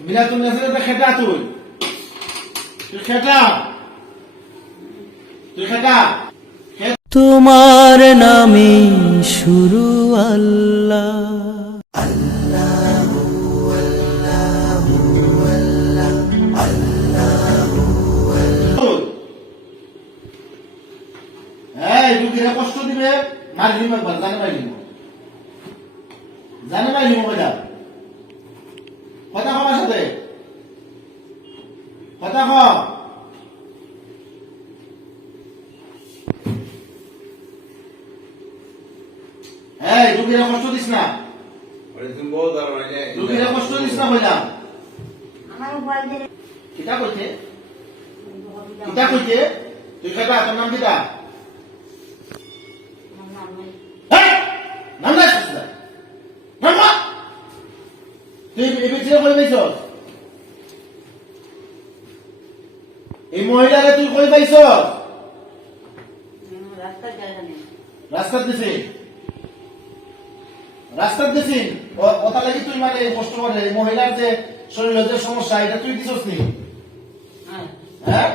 মিলাতুন নাসের খেটা তুই খেটা তুই খেটা তোমার নামে শুরু আল্লাহ। এই রুগীরা কষ্ট দিবে মারলি একবার জানে পাইলি মোবাইল কথা কবার সাথে কথা ক এই রুগীরা কষ্ট দিস না রুগীরা কষ্ট দিস না বললাম কিতা কইছে তুই খেটা তোর নাম কিতা নাম না তুই এবিসি করে পাইছ এই মহিলারে তুই কই পাইছ রাস্তা দিছি ওটা লাগি তুই মানে কষ্ট করে মহিলার যে শরীরের যে সমস্যা এটা তুই দিছস নি হ্যাঁ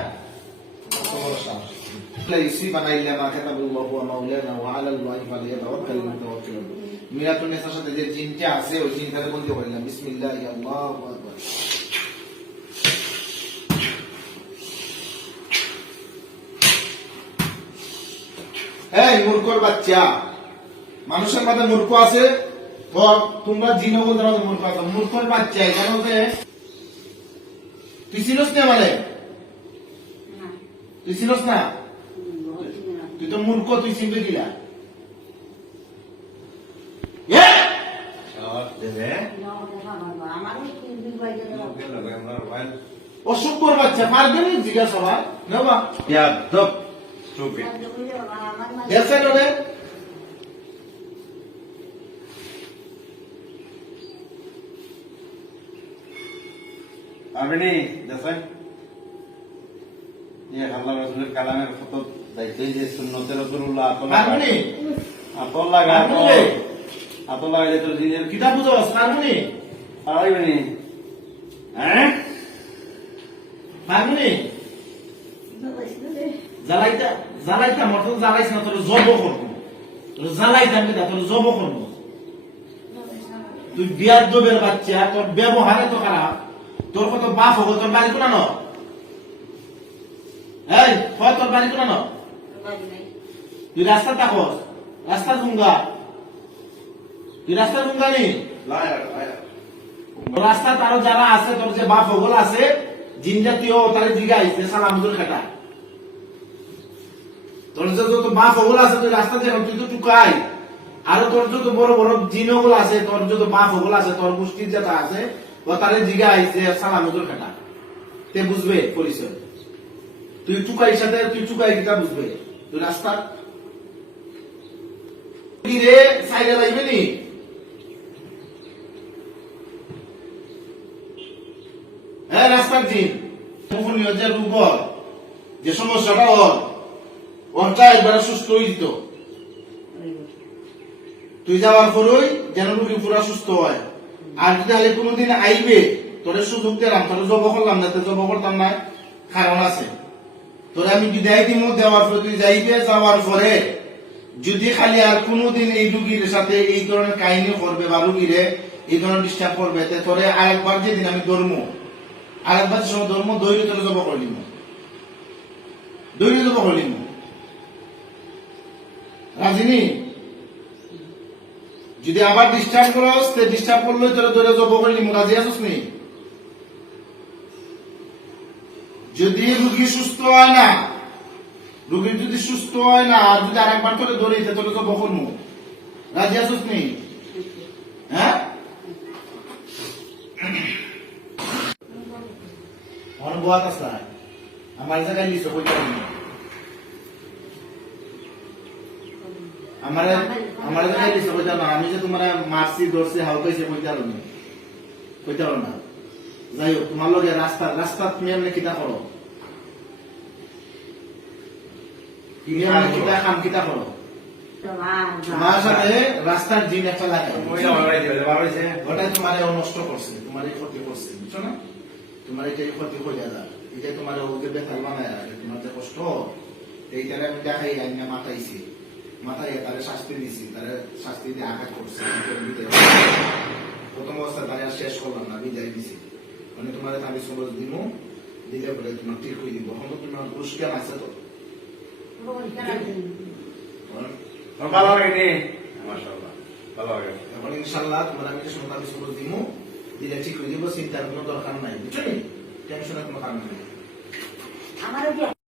لا يصيبنا الا ما كتب الله هو مولانا وعلى الله فليتوكل المتوكلون মিরাতুন নেসার সাথে যে জিনটা আছে ওই জিনটাকে বলতে বললাম বিসমিল্লাহ আল্লাহু আকবার এই মূর্খর বাচ্চা মানুষের মাঝে মূর্খ আছে তো তোমরা জিনও বলতে পারো মূর্খ আছে মূর্খর বাচ্চা জানো যে তুই ছিলস না মানে তুই ছিলস না তুই তো মূর্খ তুই চিনতে গিলা অসুখর বাচ্চা পারবে না জিজ্ঞাসা সবাই নেবা পারবেনি দেখেন আল্লাহ রাসূলের কালামের কত দায়িত্ব যে সুন্নতে রাসূলুল্লাহ আতল লাগা আতল লাগাইলে তোর দিনের কিতাব বুঝছস পারবনি পারবেনি হ্যাঁ পারবনি জ্বালাইতা মত জ্বালাইছ না তোর জব করব তোর জ্বালাইতা আমি তোর জব করব তুই বিয়াদবের বাচ্চা তোর ব্যবহারে তো খারাপ তোর কত বাপ হবে তোর বাড়ি কোনা ন এই তোর বাড়ি কোনা ন তুই রাস্তা তাকস রাস্তা জুঙ্গা তুই রাস্তা জুঙ্গা নি রাস্তা তারও যারা আছে তোর যে বাপ হগল আছে জিন জাতীয় তার জিগা আইছে সালামুল খাটা তোর যে যত বাপ হগল আছে তুই রাস্তা যে তুই তো টুকাই আর তোর যত বড় বড় জিন হগল আছে তোর যত বাপ হগল আছে তোর গোষ্ঠীর যেটা আছে ও তারে জিগা আইছে সালামুল খাটা তে বুঝবে পরিচয় তুই টুকাই সাথে তুই টুকাই কিটা বুঝবে তুই রাস্তা রে সাইডে যাইবে নি হ্যাঁ রাস্তার জিন মুখনীয় যে রূপ যে সমস্যাটা ওরটা একবার সুস্থ হয়ে দিত তুই যাওয়ার পরই যেন রুগী পুরা সুস্থ হয় আর যদি আলে কোনোদিন আইবে তোরে সুযোগ দিলাম তোর জব করলাম না তোর জব করতাম না কারণ আছে তোরে আমি বিদায় দিব দেওয়ার পরে তুই যাইবে যাওয়ার পরে যদি খালি আর কোনোদিন এই রুগীর সাথে এই ধরনের কাহিনী করবে বা রুগীরে এই ধরনের ডিস্টার্ব করবে তোরে আরেকবার যেদিন আমি আরেকবার সময় ধর্ম দৈর্য তোরে জব করলিম দৈর্য জব করলিম রাজিনী যদি আবার ডিস্টার্ব করস ডিস্টার্ব করলে তোরে দৈর্য জব করলিম রাজি আসস নি যদি রুগী সুস্থ হয় না রুগী যদি সুস্থ হয় না আর যদি আরেকবার তোরে ধরে তোরে জব করবো রাজি আসস নি হ্যাঁ অনুবাদ আছে আমার জায়গায় লিখো কইতা আমার জায়গায় লিখো কইতা না আমি যে তোমার মারছি ধরছি হাউ কইছে কইতা না যাই হোক তোমার লগে রাস্তা তুমি এমনি কিতা করো কিতা কাম কিতা করো তোমার সাথে রাস্তার দিন একটা লাগাই মহিলা বাড়াই দিবে বাড়াইছে ওটাই তোমার নষ্ট করছে, তোমার ক্ষতি করছে, বুঝছো না? তোমার এটাই ক্ষতি হয়ে যায়, এটাই তোমার ওকে বেতাল বানায় রাখে, তোমার যে কষ্ট এইটারে আমি দেখাই আইনা মাথাইছি, মাথায় তারে শাস্তি দিছি, তারে শাস্তি দিয়ে আঘাত করছে, প্রথম অবস্থায় তারে আর শেষ করলাম না, বিদায় দিছি। মানে তোমার আমি সবজ দিব, দিলে বলে তোমার ঠিক হয়ে দিব, এখন তো তোমার পুরস্কার আছে তো। ভালো লাগে মাশাআল্লাহ, ভালো লাগে। এখন ইনশাল্লাহ তোমার আমি কিছু আমি সবজ দিব, দিলে ঠিক হয়ে দিব, চিন্তার কোনো দরকার নাই, বুঝছো নি? টেনশনের কোনো কারণ নেই।